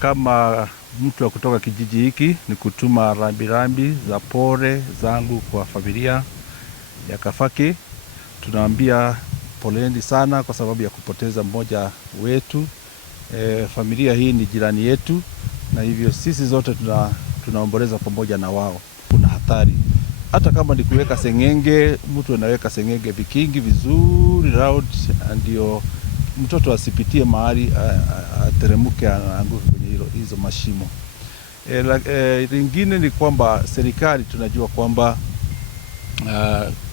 Kama mtu wa kutoka kijiji hiki ni kutuma rambirambi za pole zangu kwa familia ya Kafaki. Tunaambia poleni sana kwa sababu ya kupoteza mmoja wetu. Familia hii ni jirani yetu na hivyo sisi zote tunaomboleza pamoja na wao. Kuna hatari. Hata kama ni kuweka sengenge, mtu anaweka sengenge vikingi vizuri round ndio mtoto asipitie mahali ateremuke aanguke kwenye hizo mashimo. Lingine ni kwamba serikali tunajua kwamba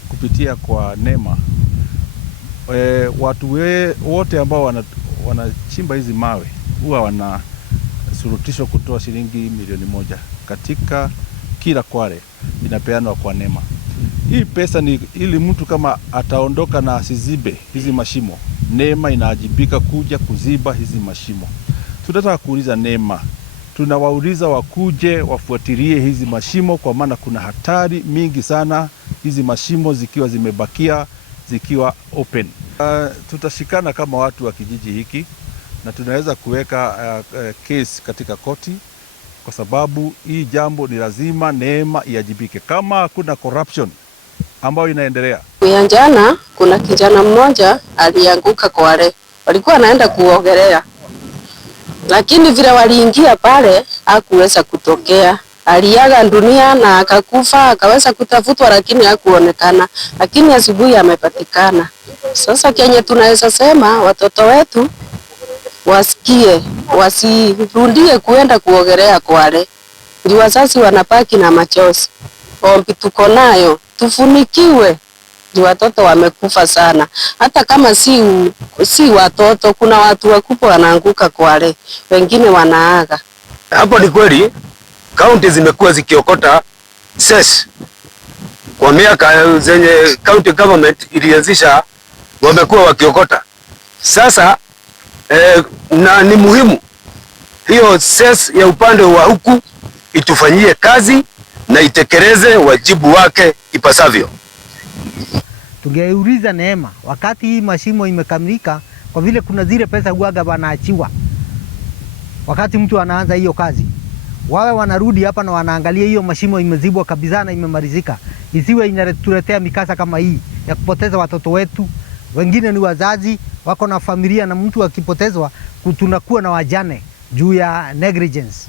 kupitia kwa NEMA watu wote ambao wanachimba hizi mawe huwa wanasurutishwa kutoa shilingi milioni 1 katika kila kware inapeanwa kwa NEMA. Hii pesa ni ili mtu kama ataondoka na asizibe hizi mashimo, NEMA inaajibika kuja kuziba hizi mashimo. Tunataka kuuliza NEMA, tunawauliza wakuje wafuatilie hizi mashimo kwa maana kuna hatari mingi sana hizi mashimo zikiwa zimebakia zikiwa open. Tutashikana kama watu wa kijiji hiki na tunaweza kuweka case katika koti kwa sababu hii jambo ni lazima NEMA iajibike kama kuna corruption ambayo inaendelea. Jana kuna kijana mmoja alianguka Kwale. Walikuwa anaenda kuogelea. Lakini vile waliingia pale hakuweza kutokea. Aliaga dunia na akakufa, akaweza kutafutwa lakini hakuonekana. Lakini asubuhi amepatikana. Sasa kenye tunaweza sema watoto wetu wasikie, wasirudie kuenda kuogelea Kwale. Ndio wazazi wanapaki na machozi. Ombi tuko nayo, tufunikiwe. Ndio watoto wamekufa sana. Hata kama si watoto, kuna watu wakubwa wanaanguka Kwale, wengine wanaaga. Hapo ni kweli kaunti zimekuwa zikiokota cess kwa miaka zenye county government ilianzisha, wamekuwa wakiokota. Sasa na ni muhimu hiyo cess ya upande wa huku itufanyie kazi na itekeleze wajibu wake ipasavyo. Tungeuliza NEMA wakati hii mashimo imekamilika, kwa vile kuna zile pesa huaga wanaachiwa wakati mtu anaanza hiyo kazi, wawe wanarudi hapa na wanaangalia hiyo mashimo imezibwa kabisa na imemalizika, isiwe inatuletea mikasa kama hii ya kupoteza watoto wetu. Wengine ni wazazi wako na familia na mtu akipotezwa tunakuwa na wajane juu ya negligence.